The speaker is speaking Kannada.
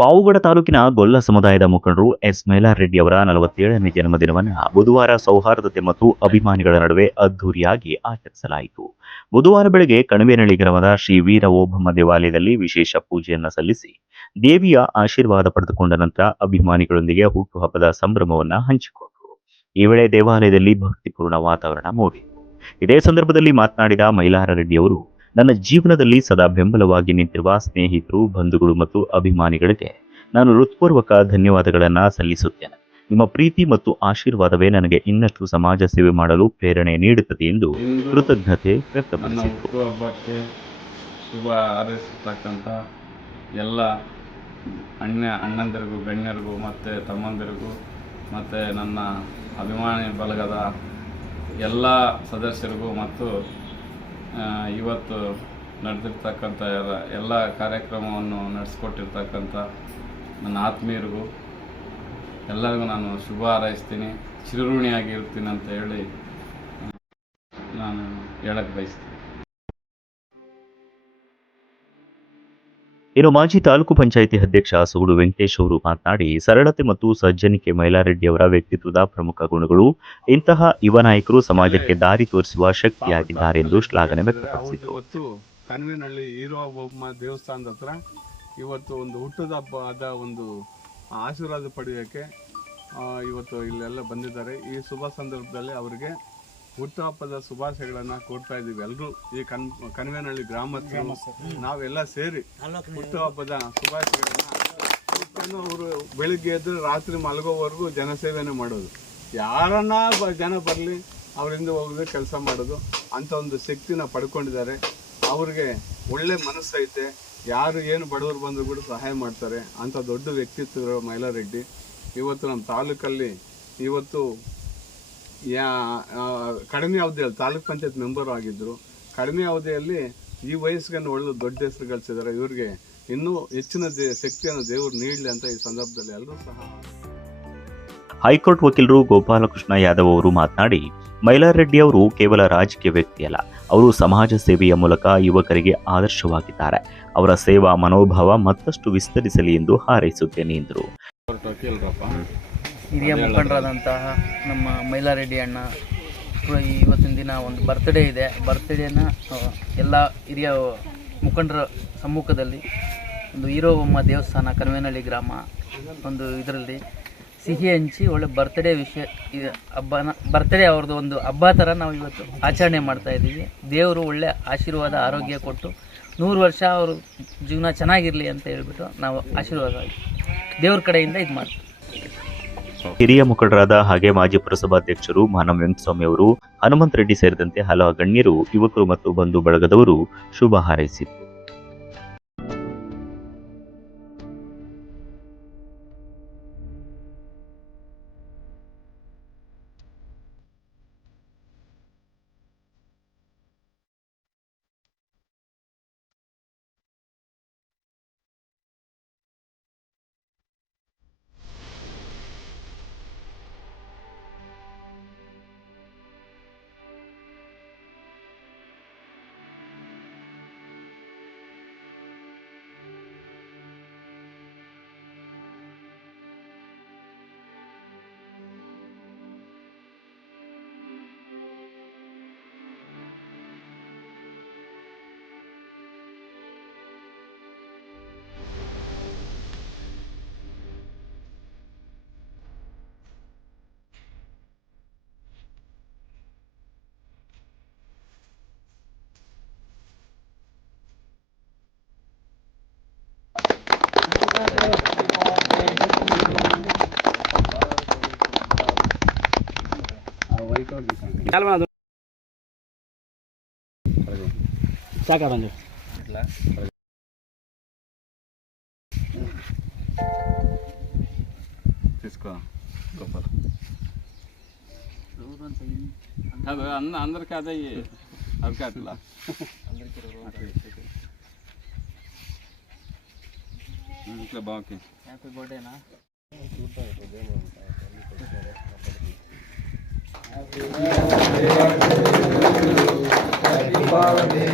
ಪಾವುಗಡ ತಾಲೂಕಿನ ಗೊಲ್ಲ ಸಮುದಾಯದ ಮುಖಂಡರು ಎಸ್ ಮೈಲಾರೆಡ್ಡಿ ಅವರ 47ನೇ ಜನ್ಮದಿನವನ್ನು ಬುಧವಾರ ಸೌಹಾರ್ದತೆ ಮತ್ತು ಅಭಿಮಾನಿಗಳ ನಡುವೆ ಅದ್ಧೂರಿಯಾಗಿ ಆಚರಿಸಲಾಯಿತು. ಬುಧವಾರ ಬೆಳಗ್ಗೆ ಕಣಿವೆನಳ್ಳಿ ಗ್ರಾಮದ ಶ್ರೀ ವೀರ ಓಬಮ್ಮ ದೇವಾಲಯದಲ್ಲಿ ವಿಶೇಷ ಪೂಜೆಯನ್ನ ಸಲ್ಲಿಸಿ ದೇವಿಯ ಆಶೀರ್ವಾದ ಪಡೆದುಕೊಂಡ ನಂತರ ಅಭಿಮಾನಿಗಳೊಂದಿಗೆ ಹುಟ್ಟುಹಬ್ಬದ ಸಂಭ್ರಮವನ್ನ ಹಂಚಿಕೊಂಡರು. ಈ ವೇಳೆ ದೇವಾಲಯದಲ್ಲಿ ಭಕ್ತಿಪೂರ್ಣ ವಾತಾವರಣ ಮೂಡಿತು. ಇದೇ ಸಂದರ್ಭದಲ್ಲಿ ಮಾತನಾಡಿದ ಮೈಲಾರರೆಡ್ಡಿ ಅವರು, ನನ್ನ ಜೀವನದಲ್ಲಿ ಸದಾ ಬೆಂಬಲವಾಗಿ ನಿಂತಿರುವ ಸ್ನೇಹಿತರು, ಬಂಧುಗಳು ಮತ್ತು ಅಭಿಮಾನಿಗಳಿಗೆ ನಾನು ಹೃತ್ಪೂರ್ವಕ ಧನ್ಯವಾದಗಳನ್ನು ಸಲ್ಲಿಸುತ್ತೇನೆ. ನಿಮ್ಮ ಪ್ರೀತಿ ಮತ್ತು ಆಶೀರ್ವಾದವೇ ನನಗೆ ಇನ್ನಷ್ಟು ಸಮಾಜ ಸೇವೆ ಮಾಡಲು ಪ್ರೇರಣೆ ನೀಡುತ್ತದೆ ಎಂದು ಕೃತಜ್ಞತೆ ವ್ಯಕ್ತಪಡಿಸಿದರು. ಹಬ್ಬಕ್ಕೆ ಶುಭ ಹಾರೈಸತಕ್ಕಂಥ ಎಲ್ಲ ಅಣ್ಣಂದಿರಿಗೂ, ಗಣ್ಯರಿಗೂ ಮತ್ತು ತಮ್ಮಂದಿರಿಗೂ ಮತ್ತು ನನ್ನ ಅಭಿಮಾನಿ ಬಳಗದ ಎಲ್ಲ ಸದಸ್ಯರಿಗೂ ಮತ್ತು ಇವತ್ತು ನಡೆದಿರ್ತಕ್ಕಂಥ ಎಲ್ಲ ಕಾರ್ಯಕ್ರಮವನ್ನು ನಡೆಸ್ಕೊಟ್ಟಿರ್ತಕ್ಕಂಥ ನನ್ನ ಆತ್ಮೀಯರಿಗೂ ಎಲ್ಲರಿಗೂ ನಾನು ಶುಭ ಹಾರೈಸ್ತೀನಿ, ಚಿರಋಣಿಯಾಗಿ ಇರ್ತೀನಿ ಅಂತ ಹೇಳಿ ನಾನು ಹೇಳಕ್ಕೆ ಬಯಸ್ತೀನಿ. ಇನ್ನು ಮಾಜಿ ತಾಲೂಕು ಪಂಚಾಯಿತಿ ಅಧ್ಯಕ್ಷ ಸೂಡು ವೆಂಕಟೇಶ್ ಅವರು ಮಾತನಾಡಿ, ಸರಳತೆ ಮತ್ತು ಸಜ್ಜನಿಕೆ ಮೈಲಾರೆಡ್ಡಿ ಅವರ ವ್ಯಕ್ತಿತ್ವದ ಪ್ರಮುಖ ಗುಣಗಳು. ಇಂತಹ ಯುವ ನಾಯಕರು ಸಮಾಜಕ್ಕೆ ದಾರಿ ತೋರಿಸುವ ಶಕ್ತಿಯಾಗಿದ್ದಾರೆ ಎಂದು ಶ್ಲಾಘನೆ ವ್ಯಕ್ತಪಡಿಸಿದರು. ಇವತ್ತು ಕಣಿವೆನಳ್ಳಿ ಹೀರೋ ಓಬಮ್ಮ ದೇವಸ್ಥಾನದ ಹತ್ರ ಇವತ್ತು ಒಂದು ಹುಟ್ಟದ ಹಬ್ಬದ ಒಂದು ಆಶೀರ್ವಾದ ಪಡೆಯೋಕ್ಕೆ ಇವತ್ತು ಇಲ್ಲೆಲ್ಲ ಬಂದಿದ್ದಾರೆ. ಈ ಶುಭ ಸಂದರ್ಭದಲ್ಲಿ ಅವರಿಗೆ ಹುಟ್ಟುಹಬ್ಬದ ಶುಭಾಶಯಗಳನ್ನು ಕೊಡ್ತಾ ಇದ್ದೀವಿ. ಎಲ್ಲರೂ ಈ ಕಣಿವೆನಳ್ಳಿ ಗ್ರಾಮಸ್ಥರು ನಾವೆಲ್ಲ ಸೇರಿ ಹುಟ್ಟುಹಬ್ಬದ ಶುಭಾಶಯಗಳನ್ನು ಅವರು ಬೆಳಿಗ್ಗೆ ಎದ್ದು ರಾತ್ರಿ ಮಲಗೋವರೆಗೂ ಜನಸೇವೆನೇ ಮಾಡೋದು. ಯಾರನ್ನ ಜನ ಬರಲಿ ಅವರಿಂದ ಹೋಗದೆ ಕೆಲಸ ಮಾಡೋದು ಅಂತ ಒಂದು ಶಕ್ತಿನ ಪಡ್ಕೊಂಡಿದ್ದಾರೆ. ಅವ್ರಿಗೆ ಒಳ್ಳೆ ಮನಸ್ಸೈತೆ, ಯಾರು ಏನು ಬಡವರು ಬಂದರೂ ಕೂಡ ಸಹಾಯ ಮಾಡ್ತಾರೆ ಅಂತ ದೊಡ್ಡ ವ್ಯಕ್ತಿತ್ವ ಮೈಲಾರೆಡ್ಡಿ. ಇವತ್ತು ನಮ್ಮ ತಾಲೂಕಲ್ಲಿ ಇವತ್ತು ಕಡಿಮೆ ಅವಧಿಯಲ್ಲಿ ತಾಲೂಕ್ ಪಂಚಾಯತ್ ಮೆಂಬರ್ ಆಗಿದ್ದರು. ಕಡಿಮೆ ಅವಧಿಯಲ್ಲಿ ಈ ವಯಸ್ಸಿಗೆ ಒಳ್ಳೆ ದೊಡ್ಡ ಹೆಸರು ಗಳಿಸಿದ್ದಾರೆ. ಇವ್ರಿಗೆ ಇನ್ನೂ ಹೆಚ್ಚಿನ ಶಕ್ತಿಯನ್ನು ದೇವರು ನೀಡಲಿ ಅಂತ ಈ ಸಂದರ್ಭದಲ್ಲಿ ಎಲ್ಲರೂ ಸಹ. ಹೈಕೋರ್ಟ್ ವಕೀಲರು ಗೋಪಾಲಕೃಷ್ಣ ಯಾದವ್ ಅವರು ಮಾತನಾಡಿ, ಮೈಲಾರೆಡ್ಡಿ ಅವರು ಕೇವಲ ರಾಜಕೀಯ ವ್ಯಕ್ತಿಯಲ್ಲ, ಅವರು ಸಮಾಜ ಸೇವೆಯ ಮೂಲಕ ಯುವಕರಿಗೆ ಆದರ್ಶವಾಗಿದ್ದಾರೆ. ಅವರ ಸೇವಾ ಮನೋಭಾವ ಮತ್ತಷ್ಟು ವಿಸ್ತರಿಸಲಿ ಎಂದು ಹಾರೈಸುತ್ತೇನೆ ಎಂದರು. ಹಿರಿಯ ಮುಖಂಡರಾದಂತಹ ನಮ್ಮ ಮೈಲಾರೆಡ್ಡಿ ಅಣ್ಣ ಇವತ್ತಿನ ದಿನ ಒಂದು ಬರ್ತ್ಡೇ ಇದೆ. ಬರ್ತ್ಡೇನ ಎಲ್ಲ ಹಿರಿಯ ಮುಖಂಡರ ಸಮ್ಮುಖದಲ್ಲಿ ಒಂದು ಹೀರೋ ಓಬಮ್ಮ ದೇವಸ್ಥಾನ ಕಣಿವೆನಳ್ಳಿ ಗ್ರಾಮ ಒಂದು ಇದರಲ್ಲಿ ಸಿಹಿ ಹಂಚಿ ಒಳ್ಳೆ ಬರ್ತ್ಡೇ ಬರ್ತ್ಡೇ ಅವ್ರದ್ದು ಒಂದು ಹಬ್ಬ ಥರ ನಾವು ಇವತ್ತು ಆಚರಣೆ ಮಾಡ್ತಾ ಇದ್ದೀವಿ. ದೇವರು ಒಳ್ಳೆ ಆಶೀರ್ವಾದ, ಆರೋಗ್ಯ ಕೊಟ್ಟು 100 ವರ್ಷ ಅವರು ಜೀವನ ಚೆನ್ನಾಗಿರಲಿ ಅಂತ ಹೇಳ್ಬಿಟ್ಟು ನಾವು ಆಶೀರ್ವಾದ ದೇವ್ರ ಕಡೆಯಿಂದ ಇದು ಮಾಡ್ತೀವಿ. ಹಿರಿಯ ಮುಖಂಡರಾದ ಹಾಗೆ ಮಾಜಿ ಪುರಸಭಾಧ್ಯಕ್ಷರು ಮಾನವ ವೆಂಕಟಸ್ವಾಮಿ ಅವರು, ಹನುಮಂತ ರೆಡ್ಡಿ ಸೇರಿದಂತೆ ಹಲವು ಗಣ್ಯರು, ಯುವಕರು ಮತ್ತು ಬಂಧು ಬಳಗದವರು ಶುಭ ಹಾರೈಸಿದರು. తీసుకో గోపాల్ అది అందరికీ అదే అవి అట్లా ఇట్లా బాగుంది. హ్యాపీ బర్త్డేనా? హ్యాపీ ಪಾವತೆ